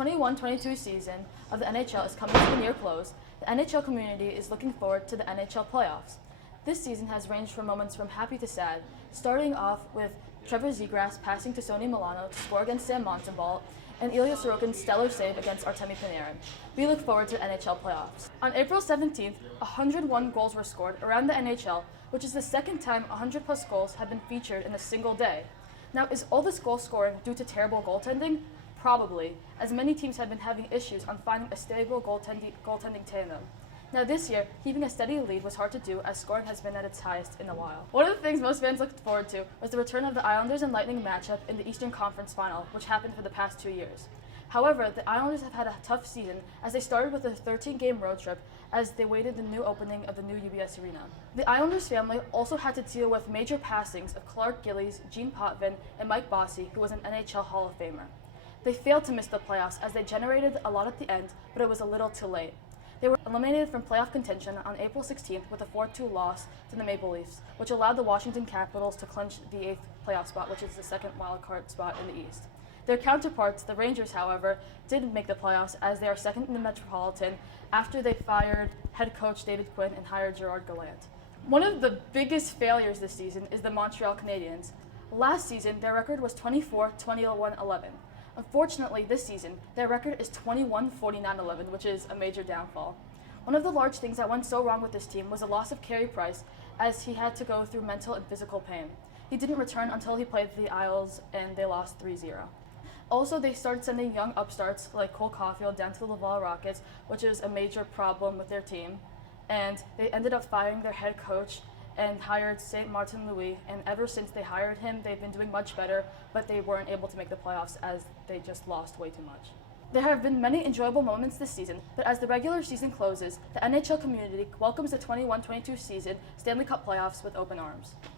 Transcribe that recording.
21-22 season of the NHL is coming to a near close, the NHL community is looking forward to the NHL playoffs. This season has ranged from moments from happy to sad, starting off with Trevor Zegras passing to Sonny Milano to score against Sam Montembeault, and Ilya Sorokin's stellar save against Artemi Panarin. We look forward to the NHL playoffs. On April 17th, 101 goals were scored around the NHL, which is the second time 100-plus goals have been featured in a single day. Now, is all this goal scoring due to terrible goaltending? Probably, as many teams have been having issues on finding a stable goaltending tandem. Now this year, keeping a steady lead was hard to do as scoring has been at its highest in a while. One of the things most fans looked forward to was the return of the Islanders and Lightning matchup in the Eastern Conference Final, which happened for the past 2 years. However, the Islanders have had a tough season as they started with a 13-game road trip as they waited the new opening of the new UBS Arena. The Islanders family also had to deal with major passings of Clark Gillies, Gene Potvin, and Mike Bossy, who was an NHL Hall of Famer. They failed to miss the playoffs as they generated a lot at the end, but it was a little too late. They were eliminated from playoff contention on April 16th with a 4-2 loss to the Maple Leafs, which allowed the Washington Capitals to clinch the 8th playoff spot, which is the second wildcard spot in the East. Their counterparts, the Rangers, however, did make the playoffs as they are second in the Metropolitan after they fired head coach David Quinn and hired Gerard Gallant. One of the biggest failures this season is the Montreal Canadiens. Last season, their record was 24-21-11. Unfortunately, this season, their record is 21-49-11, which is a major downfall. One of the large things that went so wrong with this team was the loss of Carey Price, as he had to go through mental and physical pain. He didn't return until he played the Isles, and they lost 3-0. Also, they started sending young upstarts like Cole Caulfield down to the Laval Rockets, which is a major problem with their team. And they ended up firing their head coach and hired St. Martin Louis, and ever since they hired him, they've been doing much better, but they weren't able to make the playoffs as they just lost way too much. There have been many enjoyable moments this season, but as the regular season closes, the NHL community welcomes the 21-22 season Stanley Cup playoffs with open arms.